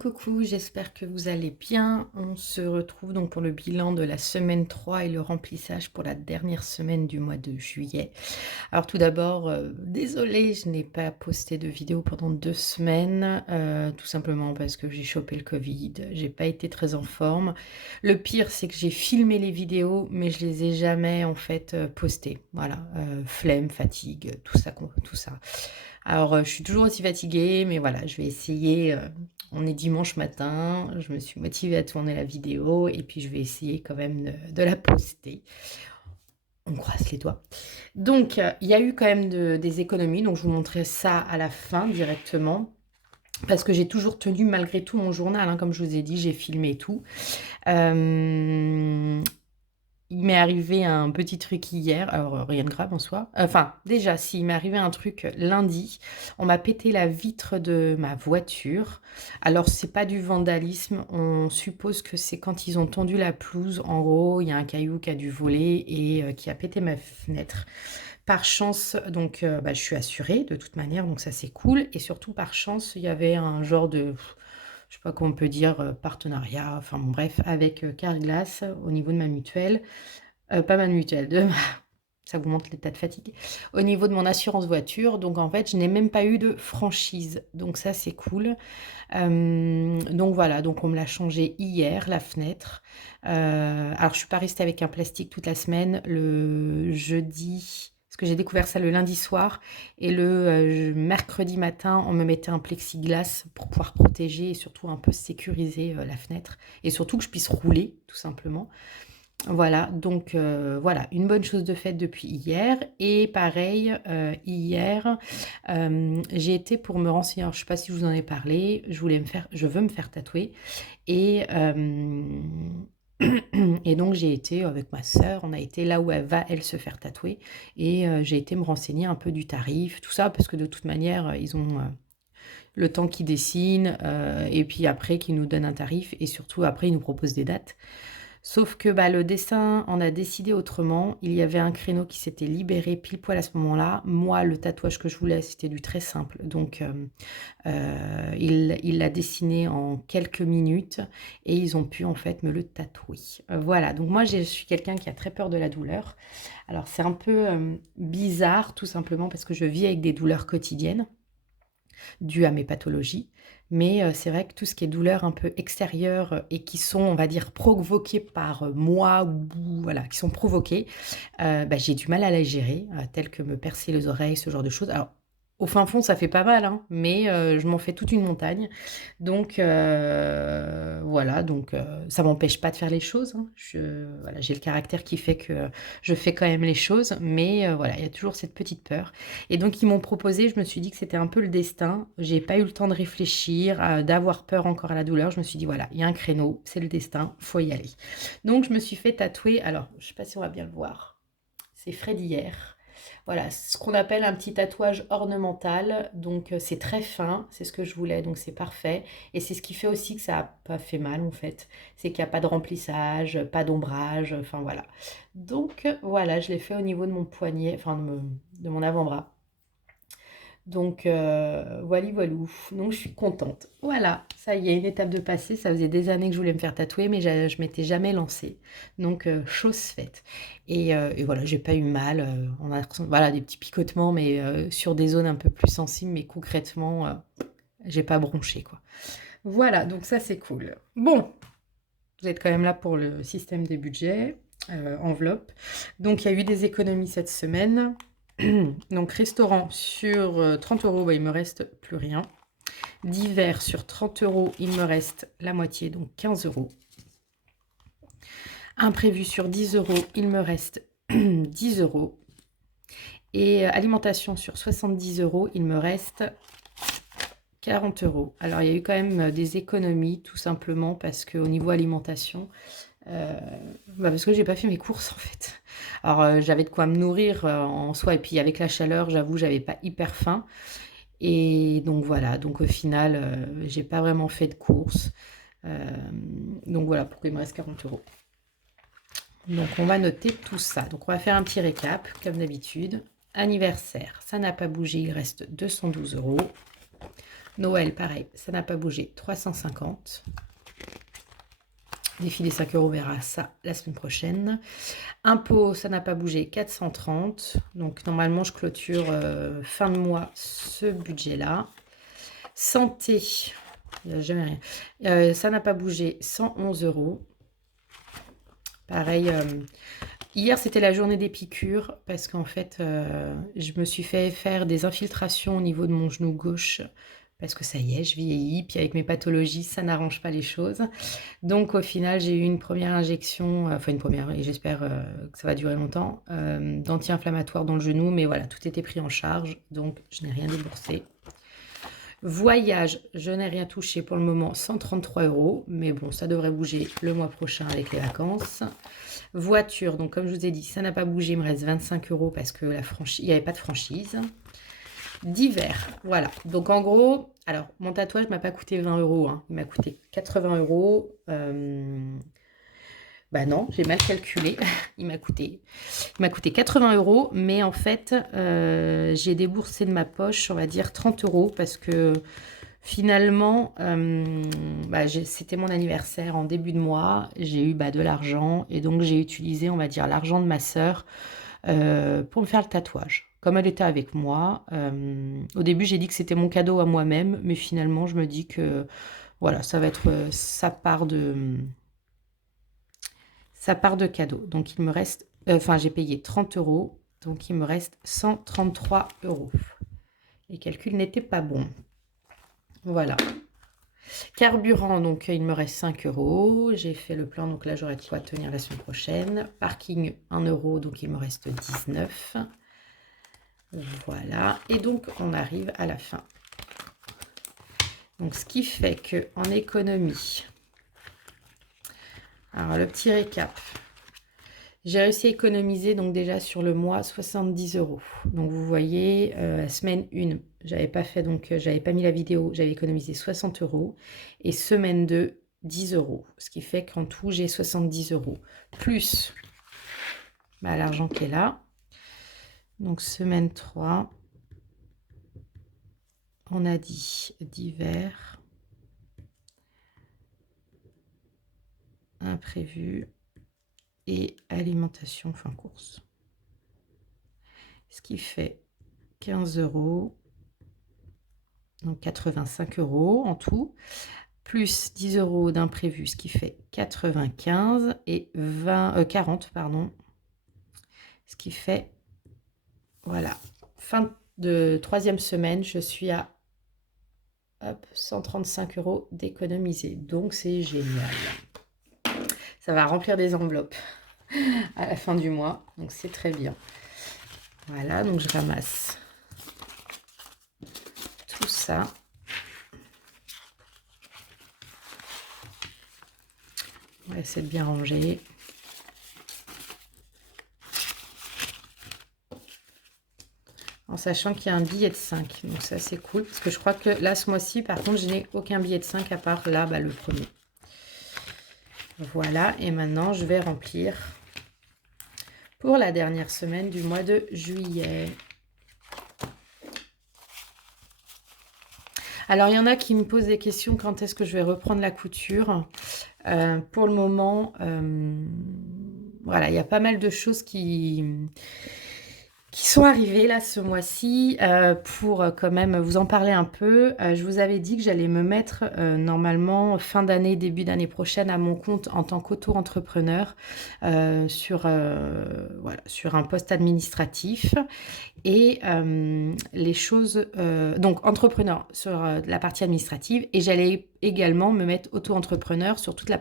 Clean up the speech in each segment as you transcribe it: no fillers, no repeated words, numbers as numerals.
Coucou, j'espère que vous allez bien. On se retrouve donc pour le bilan de la semaine 3 et le remplissage pour la dernière semaine du mois de juillet. Alors tout d'abord, désolée, je n'ai pas posté de vidéo pendant 2 semaines, tout simplement parce que j'ai chopé le covid, j'ai pas été très en forme. Le pire, c'est que j'ai filmé les vidéos, mais je les ai jamais en fait, postées. Voilà, flemme, fatigue, tout ça. Alors, je suis toujours aussi fatiguée, mais voilà, je vais essayer, on est dimanche matin, je me suis motivée à tourner la vidéo et puis je vais essayer quand même de la poster. On croise les doigts. Donc, il y a eu quand même des économies, donc je vous montrerai ça à la fin directement, parce que j'ai toujours tenu malgré tout mon journal, hein, comme je vous ai dit, j'ai filmé et tout. Hem Il m'est arrivé un petit truc hier, alors, rien de grave en soi. Enfin, déjà si, il m'est arrivé un truc, lundi. On m'a pété la vitre de ma voiture. Alors c'est pas du vandalisme, on suppose que c'est quand ils ont tondu la pelouse, en gros, il y a un caillou qui a dû voler et qui a pété ma fenêtre. Par chance, donc, bah, je suis assurée de toute manière, donc ça c'est cool et surtout par chance, il y avait un genre de, je sais pas comment on peut dire, partenariat, enfin bon bref, avec, Carglass au niveau de ma mutuelle. Pas ma mutuelle, de ma ça vous montre l'état de fatigue. Au niveau de mon assurance voiture, donc en fait, je n'ai même pas eu de franchise, donc ça, c'est cool. Donc voilà, donc on me l'a changé hier, la fenêtre. Alors je suis pas restée avec un plastique toute la semaine. Le jeudi, parce que j'ai découvert ça le lundi soir et le, mercredi matin, on me mettait un plexiglas pour pouvoir protéger et surtout un peu sécuriser, la fenêtre et surtout que je puisse rouler, tout simplement. Voilà, donc voilà, une bonne chose de faite depuis hier et pareil, hier, j'ai été pour me renseigner, alors je sais pas si je vous en ai parlé, je veux me faire tatouer et et donc j'ai été avec ma sœur, on a été là où elle va, elle, se faire tatouer et j'ai été me renseigner un peu du tarif, tout ça, parce que de toute manière, ils ont, le temps qu'ils dessinent, et puis après qu'ils nous donnent un tarif et surtout après ils nous proposent des dates. Sauf que, bah, le dessin en a décidé autrement. Il y avait un créneau qui s'était libéré pile poil à ce moment-là. Moi, le tatouage que je voulais, c'était du très simple. Donc, il l'a dessiné en quelques minutes et ils ont pu, en fait, me le tatouer. Voilà, donc moi, je suis quelqu'un qui a très peur de la douleur. Alors, c'est un peu, bizarre, tout simplement parce que je vis avec des douleurs quotidiennes dues à mes pathologies. Mais c'est vrai que tout ce qui est douleurs un peu extérieures, et qui sont, on va dire, provoquées par, moi ou voilà, qui sont provoquées, bah, j'ai du mal à les gérer, telles que me percer les oreilles, ce genre de choses. Alors, au fin fond, ça fait pas mal, hein, mais je m'en fais toute une montagne. Donc voilà, donc ça m'empêche pas de faire les choses, hein. Voilà, j'ai le caractère qui fait que je fais quand même les choses, mais voilà, il y a toujours cette petite peur et donc ils m'ont proposé, je me suis dit que c'était un peu le destin. J'ai pas eu le temps de réfléchir, d'avoir peur encore à la douleur. Je me suis dit: «Voilà, il y a un créneau, c'est le destin, faut y aller». Donc je me suis fait tatouer, alors je sais pas si on va bien le voir, c'est frais d'hier. Voilà, ce qu'on appelle un petit tatouage ornemental, donc c'est très fin, c'est ce que je voulais, donc c'est parfait et c'est ce qui fait aussi que ça a pas fait mal en fait. C'est qu'il y a pas de remplissage, pas d'ombrage, enfin voilà. Donc voilà, je l'ai fait au niveau de mon poignet, enfin de mon avant-bras. Donc voili voilou, donc je suis contente. Voilà, ça y est, une étape de passée, ça faisait des années que je voulais me faire tatouer, mais je m'étais jamais lancée. Donc chose faite et voilà, j'ai pas eu mal, on a ressent voilà des petits picotements, mais sur des zones un peu plus sensibles, mais concrètement, j'ai pas bronché, quoi. Voilà, donc ça c'est cool. Bon, vous êtes quand même là pour le système des budgets, enveloppe. Donc il y a eu des économies cette semaine. Donc restaurant sur 30 €, bah, il me reste plus rien. Divers sur 30 €, il me reste la moitié, donc 15 €. Imprévu sur 10 €, il me reste 10 €. Et alimentation sur 70 €, il me reste 40 €. Alors il y a eu quand même des économies, tout simplement parce qu'au niveau alimentation, Heu, bah, parce que j'ai pas fait mes courses, en fait. Alors, j'avais de quoi me nourrir, en soi et puis avec la chaleur, j'avoue, j'avais pas hyper faim et donc voilà, donc au final, j'ai pas vraiment fait de courses. Donc voilà pourquoi il me reste 40 €. Donc on va noter tout ça. Donc on va faire un petit récap comme d'habitude. Anniversaire, ça n'a pas bougé, il reste 212 €. Noël, pareil, ça n'a pas bougé, 350. Défilé 5 €, on verra ça la semaine prochaine. Impôt, ça n'a pas bougé, 430. Donc normalement, je clôture fin de mois ce budget-là. Santé, il n'y a jamais rien. Ça n'a pas bougé, 111 €. Pareil, hier, c'était la journée des piqûres parce qu'en fait, je me suis fait faire des infiltrations au niveau de mon genou gauche parce que ça y est, je vieillis, puis avec mes pathologies, ça n'arrange pas les choses. Donc au final, j'ai eu une première injection, enfin une première, et j'espère que ça va durer longtemps, d'anti-inflammatoire dans le genou, mais voilà, tout était pris en charge, donc je n'ai rien déboursé. Voyage, je n'ai rien touché pour le moment, 133 €, mais bon, ça devrait bouger le mois prochain avec les vacances. Voiture, donc comme je vous ai dit, ça n'a pas bougé, il me reste 25 € parce que il n'y avait pas de franchise. Divers, voilà. Donc en gros, alors mon tatouage ne m'a pas coûté 20 €, hein. Il m'a coûté 80 €. Bah non, j'ai mal calculé. Il m'a coûté 80 €, mais en fait, j'ai déboursé de ma poche, on va dire 30 € parce que finalement, c'était mon anniversaire en début de mois. J'ai eu de l'argent et donc j'ai utilisé, on va dire, l'argent de ma sœur pour me faire le tatouage. Comme elle était avec moi, au début j'ai dit que c'était mon cadeau à moi-même, mais finalement je me dis que voilà, ça va être sa part de cadeau. Donc il me reste, j'ai payé 30 €, donc il me reste 133 €. Les calculs n'étaient pas bons. Voilà. Carburant, donc il me reste 5 €. J'ai fait le plan, donc là j'aurai de quoi tenir la semaine prochaine. Parking, 1 €, donc il me reste 19. Voilà. Et donc on arrive à la fin. Donc ce qui fait que en économie, alors le petit récap, j'ai réussi à économiser donc déjà sur le mois 70 €. Donc vous voyez, semaine 1, j'avais pas mis la vidéo, j'avais économisé 60 €. Et semaine 2, 10 €. Ce qui fait qu'en tout, j'ai 70 €. Plus l'argent qui est là. Donc semaine 3, on a dit divers, imprévu et alimentation fin course. Ce qui fait 15 €, donc 85 € en tout, plus 10 € d'imprévu, ce qui fait 95 et 40, pardon, ce qui fait, voilà, fin de 3e semaine, je suis à 135 € d'économiser, donc c'est génial. Ça va remplir des enveloppes à la fin du mois, donc c'est très bien. Voilà, donc je ramasse tout ça. On va essayer de bien ranger. En sachant qu'il y a un billet de 5, donc ça c'est cool, parce que je crois que là, ce mois-ci, par contre, je n'ai aucun billet de 5 à part là, le premier. Voilà, et maintenant, je vais remplir pour la dernière semaine du mois de juillet. Alors, il y en a qui me posent des questions, quand est-ce que je vais reprendre la couture? Pour le moment, voilà, il y a pas mal de choses qui sont arrivées là ce mois-ci. Pour quand même vous en parler un peu, je vous avais dit que j'allais me mettre normalement fin d'année, début d'année prochaine à mon compte en tant qu'auto-entrepreneur sur un poste administratif. Et les choses, donc entrepreneur sur la partie administrative, et j'allais également me mettre auto-entrepreneur sur toute la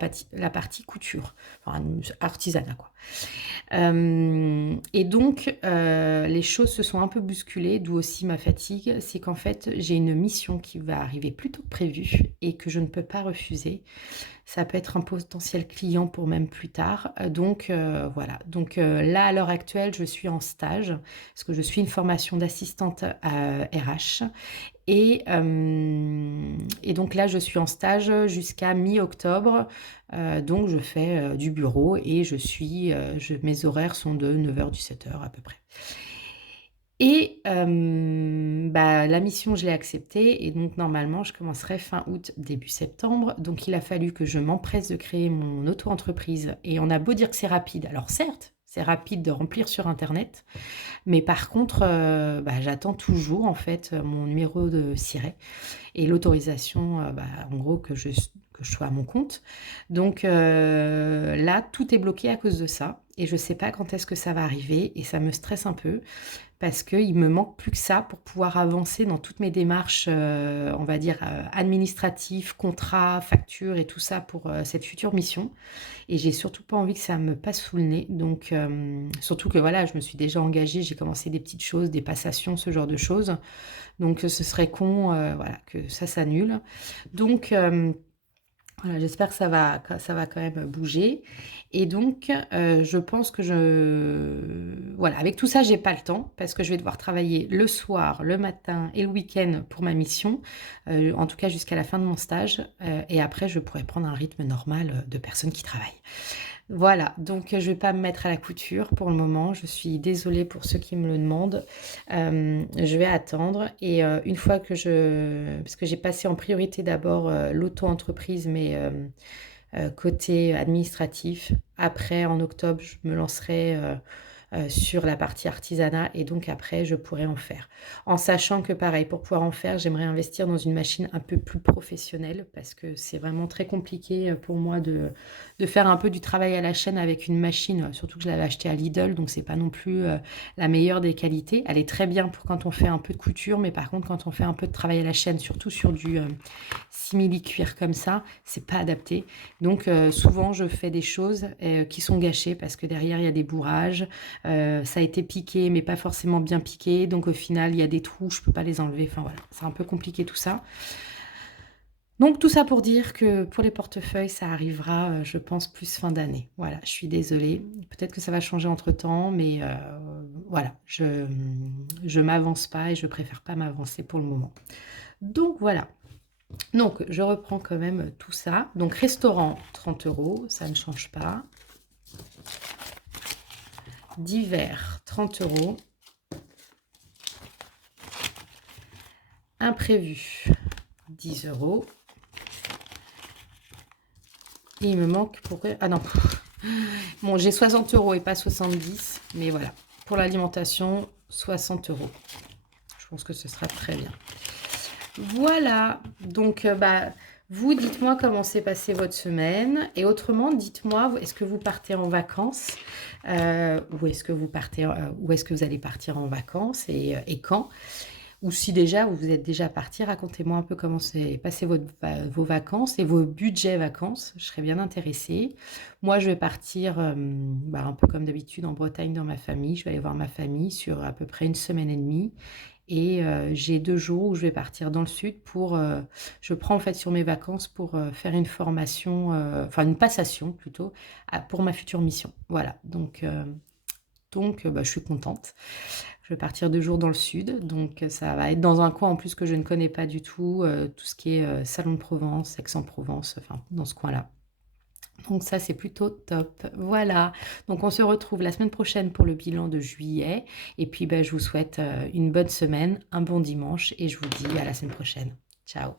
partie couture, enfin artisanat quoi. Et donc les choses se sont un peu bousculées, d'où aussi ma fatigue. C'est qu'en fait j'ai une mission qui va arriver plus tôt que prévu et que je ne peux pas refuser. Ça peut être un potentiel client pour même plus tard. Donc voilà. Donc là, à l'heure actuelle, je suis en stage parce que je suis une formation d'assistante à RH. Et donc là, je suis en stage jusqu'à mi-octobre. Donc je fais du bureau et mes horaires sont de 9 h 17 h à peu près. Et bah, la mission, je l'ai acceptée et donc normalement, je commencerai fin août, début septembre. Donc il a fallu que je m'empresse de créer mon auto-entreprise et on a beau dire que c'est rapide. Alors certes, c'est rapide de remplir sur internet, mais par contre, bah, j'attends toujours en fait, mon numéro de siret et l'autorisation, bah, en gros que je sois à mon compte. Donc là, tout est bloqué à cause de ça et je sais pas quand est-ce que ça va arriver et ça me stresse un peu parce qu'il me manque plus que ça pour pouvoir avancer dans toutes mes démarches, on va dire, administratives, contrats, factures et tout ça pour, cette future mission et j'ai surtout pas envie que ça me passe sous le nez donc surtout que voilà, je me suis déjà engagée, j'ai commencé des petites choses, des passations, ce genre de choses donc ce serait con, voilà, que ça s'annule donc voilà, j'espère que ça va quand même bouger et donc je pense que voilà, avec tout ça, j'ai pas le temps parce que je vais devoir travailler le soir, le matin et le week-end pour ma mission, en tout cas jusqu'à la fin de mon stage, et après je pourrai prendre un rythme normal, de personnes qui travaillent. Voilà, donc je vais pas me mettre à la couture pour le moment. Je suis désolée pour ceux qui me le demandent. Je vais attendre et une fois que parce que j'ai passé en priorité d'abord, l'auto-entreprise, mais côté administratif. Après, en octobre, je me lancerai, sur la partie artisanat et donc après je pourrais en faire. En sachant que pareil, pour pouvoir en faire, j'aimerais investir dans une machine un peu plus professionnelle parce que c'est vraiment très compliqué, pour moi de faire un peu du travail à la chaîne avec une machine, surtout que je l'avais achetée à Lidl, donc c'est pas non plus, la meilleure des qualités. Elle est très bien pour quand on fait un peu de couture, mais par contre quand on fait un peu de travail à la chaîne, surtout sur du, simili-cuir comme ça, c'est pas adapté. Donc souvent je fais des choses, qui sont gâchées parce que derrière il y a des bourrages, ça a été piqué, mais pas forcément bien piqué. Donc au final, il y a des trous, je peux pas les enlever. Enfin voilà, c'est un peu compliqué tout ça. Donc tout ça pour dire que pour les portefeuilles, ça arrivera, je pense plus fin d'année. Voilà, je suis désolée. Peut-être que ça va changer entre-temps, mais voilà, je m'avance pas et je préfère pas m'avancer pour le moment. Donc voilà. Donc je reprends quand même tout ça. Donc restaurant, 30 €, ça ne change pas. Divers, 30 €. Imprévu, 10 €. Et il me manque pour... Ah non, bon, j'ai 60 € et pas 70, mais voilà. Pour l'alimentation, 60 €. Je pense que ce sera très bien. Voilà, donc bah, vous, dites-moi comment s'est passée votre semaine. Et autrement, dites-moi, est-ce que vous partez en vacances, ou est-ce que vous partez, où est-ce que vous allez partir en vacances et quand? Ou si déjà vous êtes déjà parti, racontez-moi un peu comment s'est passé vos vacances et vos budgets vacances. Je serais bien intéressée. Moi, je vais partir, bah, un peu comme d'habitude en Bretagne dans ma famille. Je vais aller voir ma famille sur à peu près une semaine et demie. Et j'ai 2 jours où je vais partir dans le sud pour... je prends en fait sur mes vacances pour faire une formation, enfin une passation plutôt, pour ma future mission. Voilà, donc bah, je suis contente. Je vais partir 2 jours dans le sud, donc ça va être dans un coin en plus que je ne connais pas du tout ce qui est, Salon de Provence, Aix-en-Provence, enfin dans ce coin-là. Donc ça, c'est plutôt top. Voilà, donc on se retrouve la semaine prochaine pour le bilan de juillet et puis, bah, je vous souhaite, une bonne semaine, un bon dimanche et je vous dis à la semaine prochaine. Ciao.